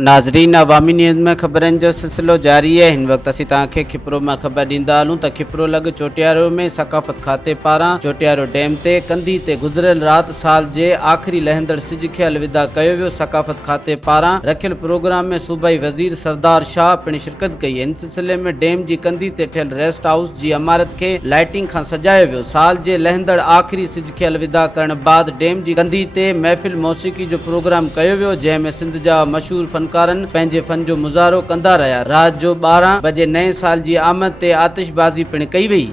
नाज़रीन, अवामी न्यूज़ में ख़बरनि जो सिलसिलो जारी है। हिन वक्त असीं तव्हांखे खिपरो में ख़बर ॾींदा हलूं त खिपरो लॻ चोटियारो में सकाफ़त खाते पारां चोटियारो डैम ते कंधी ते गुज़िरियल राति साल जे आख़िरी लहंदड़ सिज खे अलविदा कयो वियो। सकाफ़त खाते पारां रखियल प्रोग्राम में सूबाई वज़ीर सरदार शाह पिणु शिरकत कई। हिन सिलसिले में डैम जी कंधी ते ठहियल रेस्ट हाउस जी इमारत खे लाइटिंग खां सजायो वियो। साल जे लहंदड़ आख़िरी सिज खे अलविदा करण बाद डैम जी कंधी ते महफ़िल मौसीक़ी जो प्रोग्राम कयो वियो, जंहिंमें सिंध जा मशहूर फनकारनि पंहिंजे फन जो मुज़ाहिरो कंदा रहिया। रात जो 12 बजे नए साल जी आमद ते आतिशबाज़ी पिणु कई वई।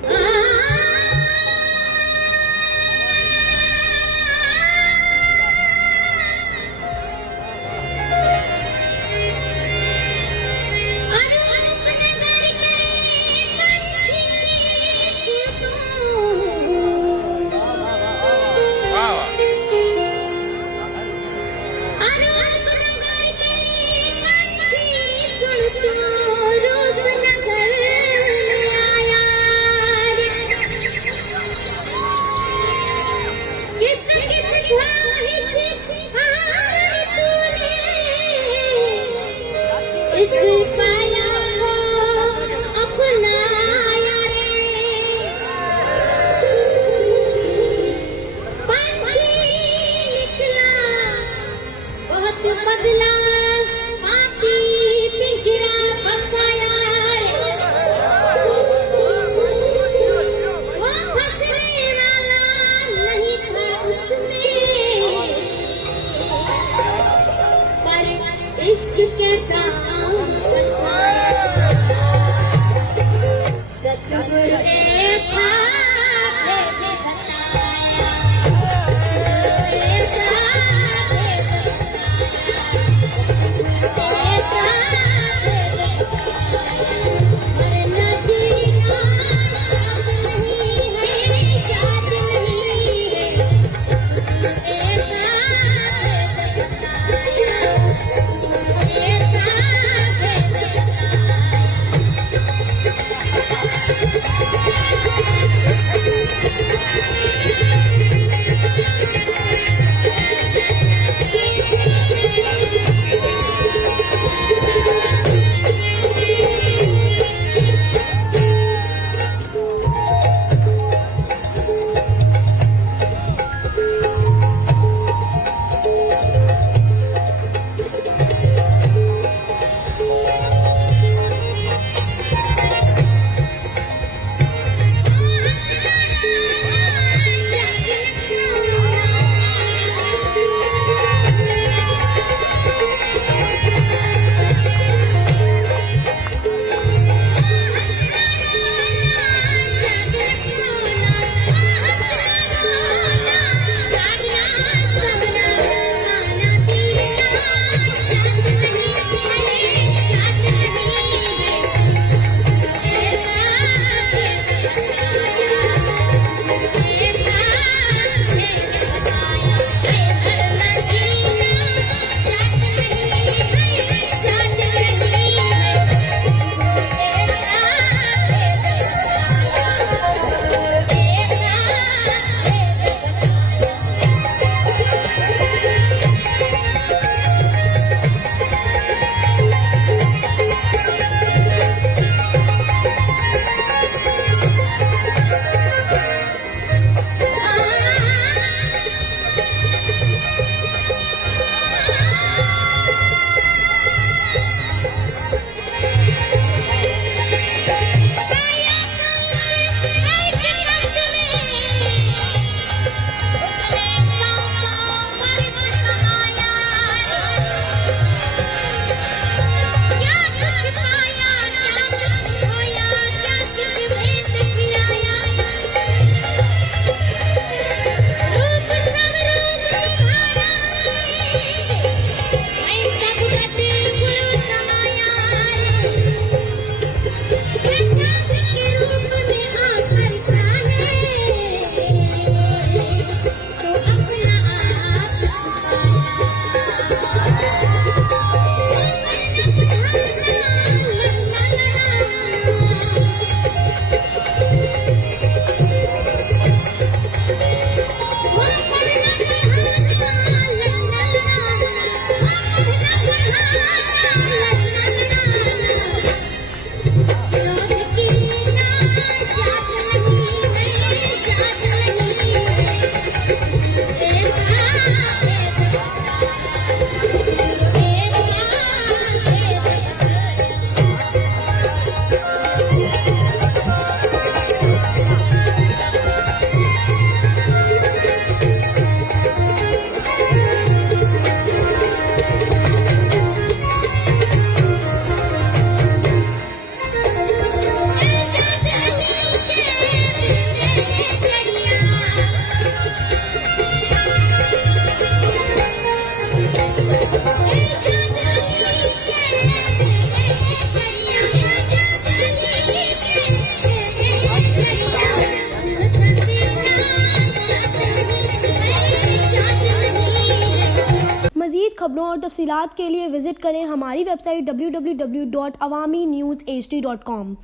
मज़ीद खबरों और तफसीलात के लिए विज़िट करें हमारी वेबसाइट www.awamiNewsHD.com।